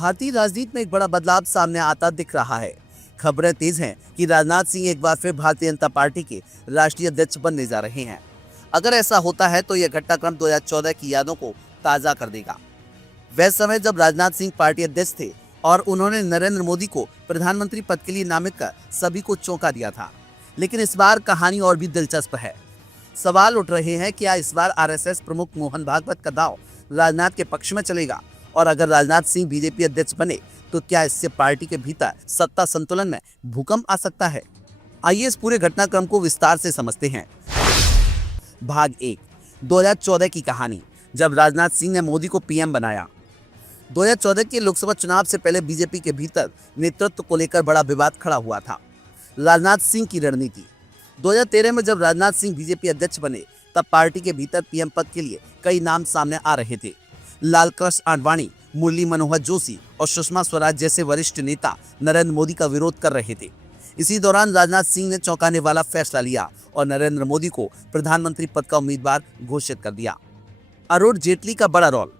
भारतीय राजनीति में एक बड़ा बदलाव सामने आता दिख रहा है। खबरें तेज हैं कि राजनाथ सिंह एक बार फिर भारतीय जनता पार्टी के राष्ट्रीय अध्यक्ष बनने जा रहे हैं। अगर ऐसा होता है तो यह घटनाक्रम 2014 की यादों को ताजा कर देगा। वह समय जब राजनाथ सिंह पार्टी अध्यक्ष थे और उन्होंने नरेंद्र मोदी को प्रधानमंत्री पद के लिए नामित कर सभी को चौंका दिया था। लेकिन इस बार कहानी और भी दिलचस्प है। सवाल उठ रहे हैं क्या इस बार आरएसएस प्रमुख मोहन भागवत का दांव राजनाथ के पक्ष में चलेगा, और अगर राजनाथ सिंह बीजेपी अध्यक्ष बने तो क्या इससे पार्टी के भीतर सत्ता संतुलन में भूकंप आ सकता है। आइए इस पूरे घटनाक्रम को विस्तार से समझते हैं। भाग 1, 2014 की कहानी, जब राजनाथ सिंह ने मोदी को पीएम बनाया। 2014 के लोकसभा चुनाव से पहले बीजेपी के भीतर नेतृत्व को लेकर बड़ा विवाद खड़ा हुआ था। राजनाथ सिंह की रणनीति। 2013 में जब राजनाथ सिंह बीजेपी अध्यक्ष बने तब पार्टी के भीतर पीएम पद के लिए कई नाम सामने आ रहे थे। लालकृष्ण आडवाणी, मुरली मनोहर जोशी और सुषमा स्वराज जैसे वरिष्ठ नेता नरेंद्र मोदी का विरोध कर रहे थे। इसी दौरान राजनाथ सिंह ने चौंकाने वाला फैसला लिया और नरेंद्र मोदी को प्रधानमंत्री पद का उम्मीदवार घोषित कर दिया। अरुण जेटली का बड़ा रोल।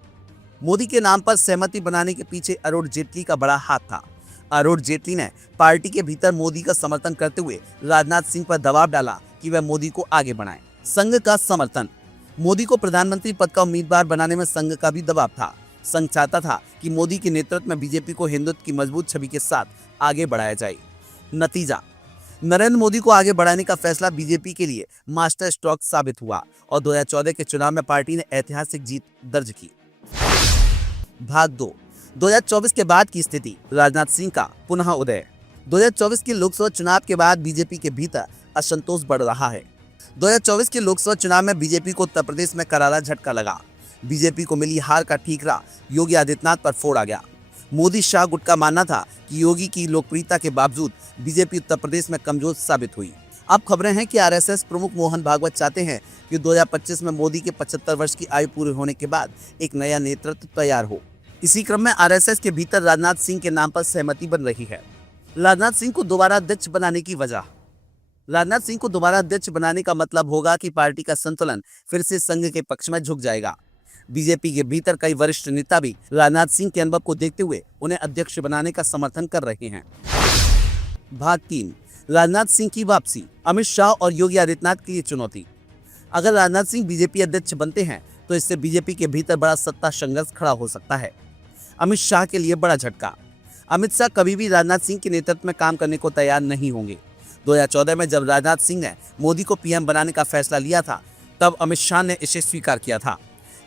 मोदी के नाम पर सहमति बनाने के पीछे अरुण जेटली का बड़ा हाथ था। अरुण जेटली ने पार्टी के भीतर मोदी का समर्थन करते हुए राजनाथ सिंह पर दबाव डाला कि वह मोदी को आगे बढ़ाएं। संघ का समर्थन। मोदी को प्रधानमंत्री पद का उम्मीदवार बनाने में संघ का भी दबाव था। संघ चाहता था कि मोदी के नेतृत्व में बीजेपी को हिंदुत्व की मजबूत छवि के साथ आगे बढ़ाया जाए। नतीजा, नरेंद्र मोदी को आगे बढ़ाने का फैसला बीजेपी के लिए मास्टर स्ट्रोक साबित हुआ और 2014 के चुनाव में पार्टी ने ऐतिहासिक जीत दर्ज की। भाग 2, 2024 के बाद की स्थिति, राजनाथ सिंह का पुनः उदय। 2024 के लोकसभा चुनाव के बाद बीजेपी के भीतर असंतोष बढ़ रहा है। 2024 के लोकसभा चुनाव में बीजेपी को उत्तर प्रदेश में करारा झटका लगा। बीजेपी को मिली हार का ठीकरा योगी आदित्यनाथ पर फोड़ा गया। मोदी शाह गुट का मानना था कि योगी की लोकप्रियता के बावजूद बीजेपी उत्तर प्रदेश में कमजोर साबित हुई। अब खबरें हैं कि आरएसएस प्रमुख मोहन भागवत चाहते हैं कि 2025 में मोदी के 75 वर्ष की आयु पूरी होने के बाद एक नया नेतृत्व तैयार हो। इसी क्रम में आरएसएस के भीतर राजनाथ सिंह के नाम पर सहमति बन रही है। राजनाथ सिंह को दोबारा अध्यक्ष बनाने की वजह। राजनाथ सिंह को दोबारा अध्यक्ष बनाने का मतलब होगा कि पार्टी का संतुलन फिर से संघ के पक्ष में झुक जाएगा। बीजेपी के भीतर कई वरिष्ठ नेता भी राजनाथ सिंह के अनुभव को देखते हुए उन्हें अध्यक्ष बनाने का समर्थन कर रहे हैं। भाग 3, राजनाथ सिंह की वापसी। अमित शाह और योगी आदित्यनाथ के लिए चुनौती। अगर राजनाथ सिंह बीजेपी अध्यक्ष बनते हैं तो इससे बीजेपी के भीतर बड़ा सत्ता संघर्ष खड़ा हो सकता है। अमित शाह के लिए बड़ा झटका। अमित शाह कभी भी राजनाथ सिंह के नेतृत्व में काम करने को तैयार नहीं होंगे। 2014 में जब राजनाथ सिंह ने मोदी को पीएम बनाने का फैसला लिया था तब अमित शाह ने इसे स्वीकार किया था।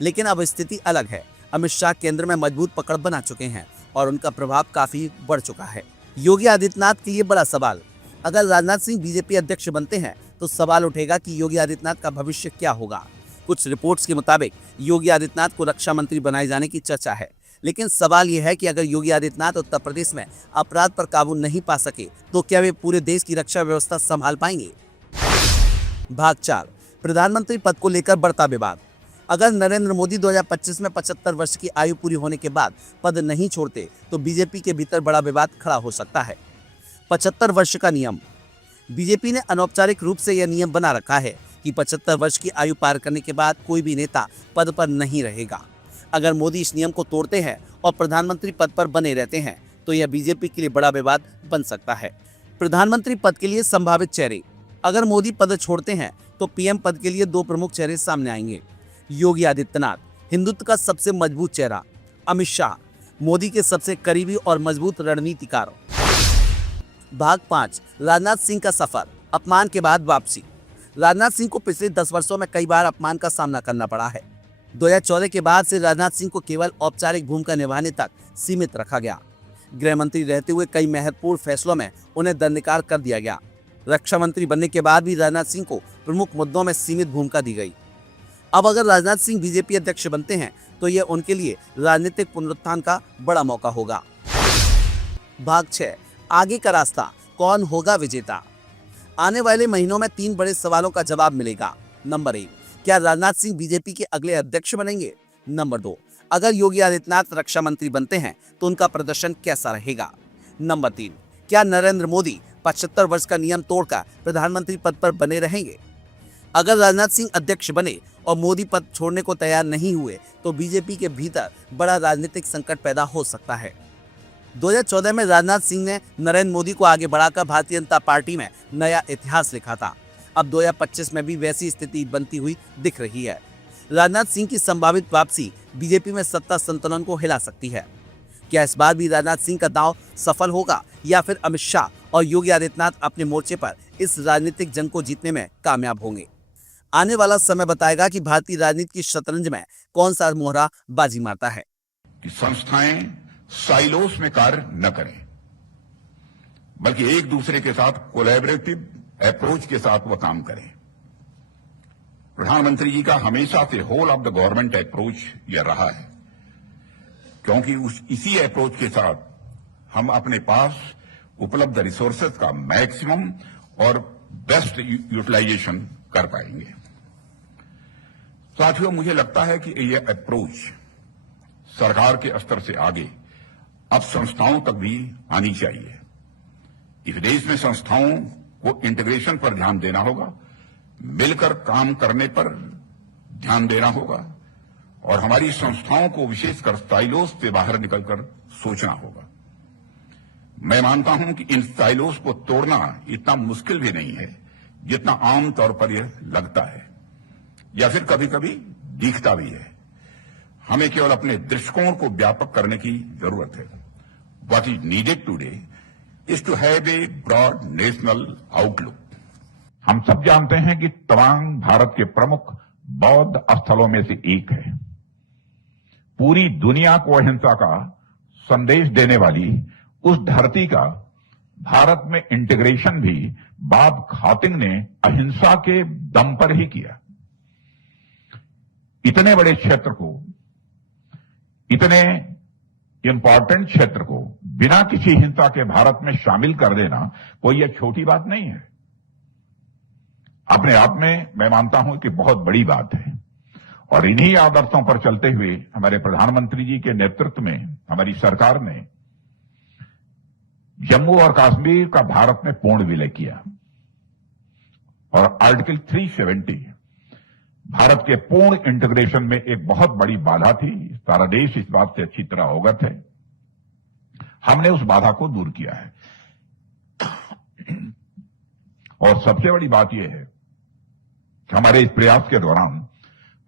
लेकिन अब स्थिति अलग है। अमित शाह केंद्र में मजबूत पकड़ बना चुके हैं और उनका प्रभाव काफी बढ़ चुका है। योगी आदित्यनाथ के लिए बड़ा सवाल। अगर राजनाथ सिंह बीजेपी अध्यक्ष बनते हैं तो सवाल उठेगा कि योगी आदित्यनाथ का भविष्य क्या होगा। कुछ रिपोर्ट्स के मुताबिक योगी आदित्यनाथ को रक्षा मंत्री बनाए जाने की चर्चा है। लेकिन सवाल यह है कि अगर योगी आदित्यनाथ उत्तर प्रदेश में अपराध पर काबू नहीं पा सके तो क्या वे पूरे देश की रक्षा व्यवस्था संभाल पाएंगे। भाग 4, प्रधानमंत्री पद को लेकर बढ़ता विवाद। अगर नरेंद्र मोदी 2025 में 75 वर्ष की आयु पूरी होने के बाद पद नहीं छोड़ते तो बीजेपी के भीतर बड़ा विवाद खड़ा हो सकता है। 75 वर्ष का नियम। बीजेपी ने अनौपचारिक रूप से यह नियम बना रखा है कि 75 वर्ष की आयु पार करने के बाद कोई भी नेता पद पर नहीं रहेगा। अगर मोदी इस नियम को तोड़ते हैं और प्रधानमंत्री पद पर बने रहते हैं तो यह बीजेपी के लिए बड़ा विवाद बन सकता है। प्रधानमंत्री पद के लिए संभावित चेहरे। अगर मोदी पद छोड़ते हैं तो पीएम पद के लिए 2 प्रमुख चेहरे सामने आएंगे। योगी आदित्यनाथ, हिंदुत्व का सबसे मजबूत चेहरा। अमित शाह, मोदी के सबसे करीबी और मजबूत रणनीतिकार। भाग 5, राजनाथ सिंह का सफर, अपमान के बाद वापसी। राजनाथ सिंह को पिछले 10 वर्षों में कई बार अपमान का सामना करना पड़ा है। 2014 के बाद से राजनाथ सिंह को केवल औपचारिक भूमिका निभाने तक सीमित रखा गया। गृह मंत्री रहते हुए कई महत्वपूर्ण फैसलों में उन्हें दंडनीय कर दिया गया। रक्षा मंत्री बनने के बाद भी राजनाथ सिंह को प्रमुख मुद्दों में सीमित भूमिका दी गई। अब अगर राजनाथ सिंह बीजेपी अध्यक्ष बनते हैं तो यह उनके लिए राजनीतिक पुनरुत्थान का बड़ा मौका होगा। भाग 6, आगे का रास्ता, कौन होगा विजेता। आने वाले महीनों में 3 बड़े सवालों का जवाब मिलेगा। नंबर 1, क्या राजनाथ सिंह बीजेपी के अगले अध्यक्ष बनेंगे। नंबर 2, अगर योगी आदित्यनाथ रक्षा मंत्री बनते हैं तो उनका प्रदर्शन कैसा रहेगा। नंबर 3, क्या नरेंद्र मोदी 75 वर्ष का नियम तोड़कर प्रधानमंत्री पद पर बने रहेंगे। अगर राजनाथ सिंह अध्यक्ष बने और मोदी पद छोड़ने को तैयार नहीं हुए तो बीजेपी के भीतर बड़ा राजनीतिक संकट पैदा हो सकता है। 2014 में राजनाथ सिंह ने नरेंद्र मोदी को आगे बढ़ाकर भारतीय जनता पार्टी में नया इतिहास लिखा था। अब 2025 में भी वैसी स्थिति बनती हुई दिख रही है। राजनाथ सिंह की संभावित वापसी बीजेपी में सत्ता संतुलन को हिला सकती है। क्या इस बार भी राजनाथ सिंह का दांव सफल होगा या फिर अमित शाह और योगी आदित्यनाथ अपने मोर्चे पर इस राजनीतिक जंग को जीतने में कामयाब होंगे? आने वाला समय बताएगा कि भारतीय राजनीति की शतरंज में कौन सा मोहरा बाजी मारता है। कि संस्थाएं साइलोस में कार्य न करें, बल्कि एक दूसरे के साथ कोलैबोरेटिव अप्रोच के साथ वह काम करें। प्रधानमंत्री जी का हमेशा से whole of the government approach यह रहा है, क्योंकि इसी अप्रोच के साथ हम अपने पास उपलब्ध रिसोर्सेज का मैक्सिमम और बेस्ट यूटिलाइजेशन कर पाएंगे। साथियों, मुझे लगता है कि यह अप्रोच सरकार के स्तर से आगे अब संस्थाओं तक भी आनी चाहिए। इस देश में संस्थाओं को इंटीग्रेशन पर ध्यान देना होगा, मिलकर काम करने पर ध्यान देना होगा और हमारी संस्थाओं को विशेषकर साइलोस से बाहर निकलकर सोचना होगा। मैं मानता हूं कि इन साइलोस को तोड़ना इतना मुश्किल भी नहीं है जितना आम तौर पर यह लगता है या फिर कभी कभी दिखता भी है। हमें केवल अपने दृष्टिकोण को व्यापक करने की जरूरत है। What is needed today is to have a broad national outlook. हम सब जानते हैं कि तवांग भारत के प्रमुख बौद्ध स्थलों में से एक है। पूरी दुनिया को अहिंसा का संदेश देने वाली उस धरती का भारत में इंटीग्रेशन भी बाब खातिंग ने अहिंसा के दम पर ही किया। इतने बड़े क्षेत्र को, इतने इंपॉर्टेंट क्षेत्र को बिना किसी हिंसा के भारत में शामिल कर देना कोई यह छोटी बात नहीं है। अपने आप में मैं मानता हूं कि बहुत बड़ी बात है और इन्हीं आदर्शों पर चलते हुए हमारे प्रधानमंत्री जी के नेतृत्व में हमारी सरकार ने जम्मू और कश्मीर का भारत में पूर्ण विलय किया और आर्टिकल 370 भारत के पूर्ण इंटीग्रेशन में एक बहुत बड़ी बाधा थी। सारा देश इस बात से अच्छी तरह अवगत है। हमने उस बाधा को दूर किया है और सबसे बड़ी बात यह है कि हमारे इस प्रयास के दौरान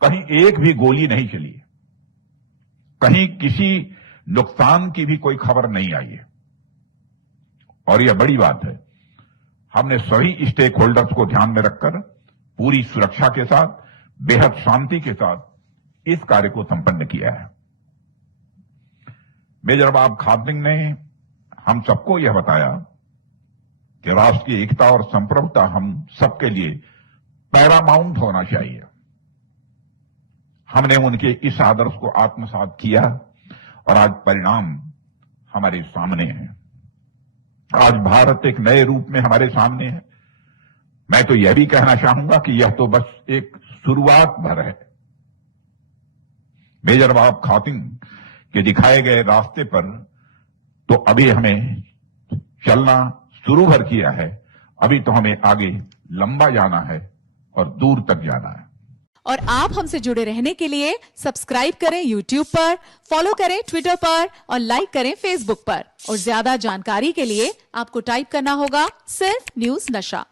कहीं एक भी गोली नहीं चली, कहीं किसी नुकसान की भी कोई खबर नहीं आई है और यह बड़ी बात है। हमने सभी स्टेक होल्डर्स को ध्यान में रखकर पूरी सुरक्षा के साथ, बेहद शांति के साथ इस कार्य को संपन्न किया है। मेजर बाब खातिंग ने हम सबको यह बताया कि राष्ट्र की एकता और संप्रभुता हम सबके लिए पैरामाउंट होना चाहिए। हमने उनके इस आदर्श को आत्मसात किया और आज परिणाम हमारे सामने है। आज भारत एक नए रूप में हमारे सामने है। मैं तो यह भी कहना चाहूंगा कि यह तो बस एक शुरुआत भर है। मेजर बाब खातिंग के दिखाए गए रास्ते पर तो अभी हमें चलना शुरू भर किया है। अभी तो हमें आगे लंबा जाना है और दूर तक जाना है। और आप हमसे जुड़े रहने के लिए सब्सक्राइब करें YouTube पर, फॉलो करें Twitter पर और लाइक करें Facebook पर। और ज्यादा जानकारी के लिए आपको टाइप करना होगा सिर्फ न्यूज नशा।